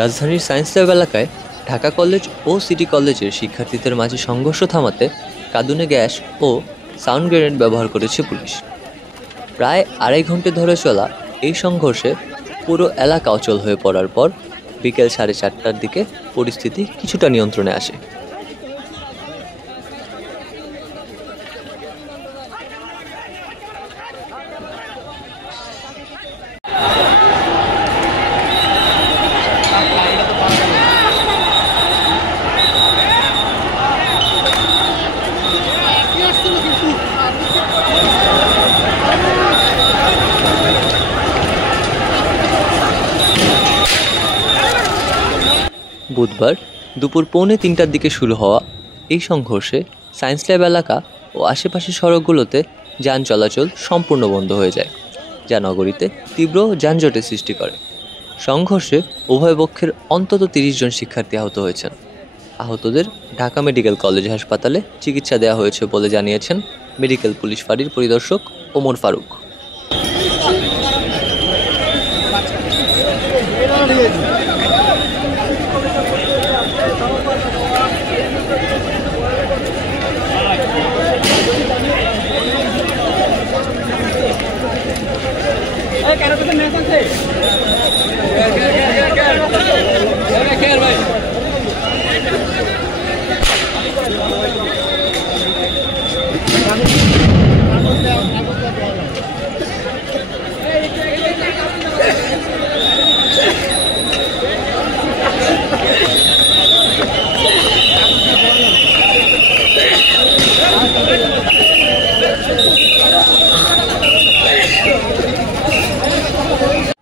রাজধানীর science lab এলাকায় Dhaka college ও city কলেজের শিক্ষার্থীদের মাঝে সংঘর্ষ থামাতে কাঁদুনে গ্যাস ও সাউন্ড গ্রেনেড ব্যবহার করেছে পুলিশ। প্রায় 2.5 ঘন্টা ধরে চলা এই সংঘর্ষে পুরো এলাকা অচল হয়ে পড়ার পর বিকেল 4:30টার দিকে পরিস্থিতি কিছুটা নিয়ন্ত্রণে আসে। বুধবার দুপুর 2:45টার দিকে শুরু হওয়া এই সংঘর্ষে সায়েন্স ল্যাব এলাকা ও আশেপাশের সড়কগুলোতে যান চলাচল সম্পূর্ণ বন্ধ হয়ে যায়, যা নগরীতে তীব্র যানজটের সৃষ্টি করে। সংঘর্ষে উভয় পক্ষের অন্তত 30 জন শিক্ষার্থী আহত হয়েছেন। আহতদের ঢাকা মেডিকেল কলেজ হাসপাতালে চিকিৎসা দেওয়া হয়েছে বলে জানিয়েছেন মেডিকেল পুলিশ ফাঁড়ির পরিদর্শক ওমর ফারুক।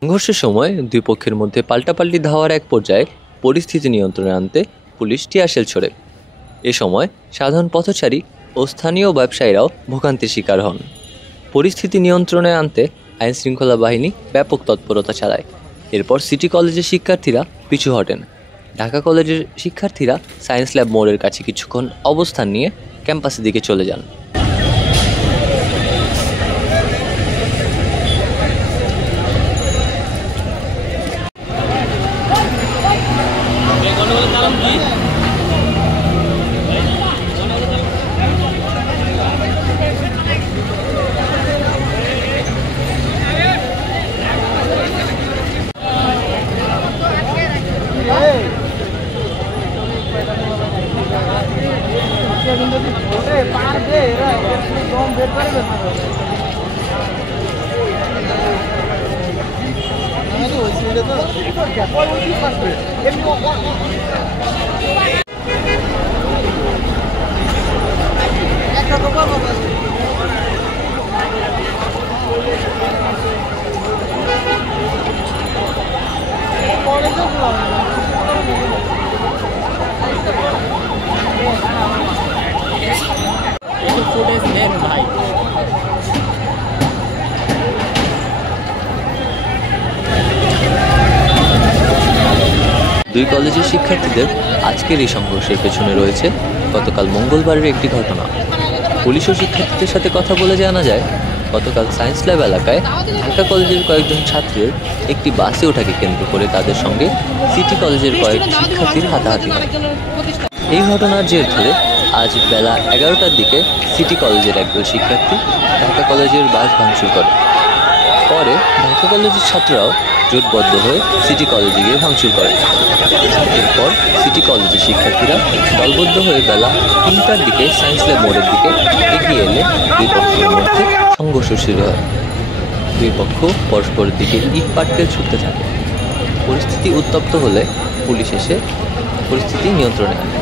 সংঘর্ষের সময় দুই পক্ষের মধ্যে পাল্টাপাল্টি ধাওয়ার এক পর্যায়ে পরিস্থিতি নিয়ন্ত্রণে আনতে পুলিশ টিয়ারশেল ছোড়ে। এ সময় সাধারণ পথচারী ও স্থানীয় ব্যবসায়ীরাও ভোগান্তির শিকার হন। পরিস্থিতি নিয়ন্ত্রণে আনতে আইনশৃঙ্খলা বাহিনী ব্যাপক তৎপরতা চালায়। এরপর সিটি কলেজের শিক্ষার্থীরা পিছু হটেন। ঢাকা কলেজের শিক্ষার্থীরা সায়েন্স ল্যাব মোড়ের কাছে কিছুক্ষণ অবস্থান নিয়ে ক্যাম্পাসের দিকে চলে যান। দুই কলেজের শিক্ষার্থীদের আজকের এই সংঘর্ষের পেছনে রয়েছে গতকাল মঙ্গলবারের একটি ঘটনা। পুলিশ ও শিক্ষার্থীদের সাথে কথা বলে জানা যায়, গতকাল সায়েন্স ল্যাব এলাকায় ঢাকা কলেজের কয়েকজন ছাত্রের একটি বাসে ওঠাকে কেন্দ্র করে তাদের সঙ্গে সিটি কলেজের কয়েক শিক্ষার্থীর হাতাহাতি হয়। এই ঘটনার জের ধরে আজ বেলা 11টার দিকে সিটি কলেজের একদল শিক্ষার্থী ঢাকা কলেজের বাস ভাঙচুর করে। পরে ঢাকা কলেজের ছাত্ররাও জোটবদ্ধ হয়ে সিটি কলেজে গিয়ে ভাঙচুর করে। এরপর সিটি কলেজের শিক্ষার্থীরা দলবদ্ধ হয়ে বেলা 3টার দিকে সায়েন্স ল্যাব মোড়ের দিকে এগিয়ে এলে দুই পক্ষের মধ্যে সংঘর্ষ শুরু হয়। দুই পক্ষ পরস্পরের দিকে ইট পাটকেল ছুটতে থাকে। পরিস্থিতি উত্তপ্ত হলে পুলিশ এসে পরিস্থিতি নিয়ন্ত্রণে আনে।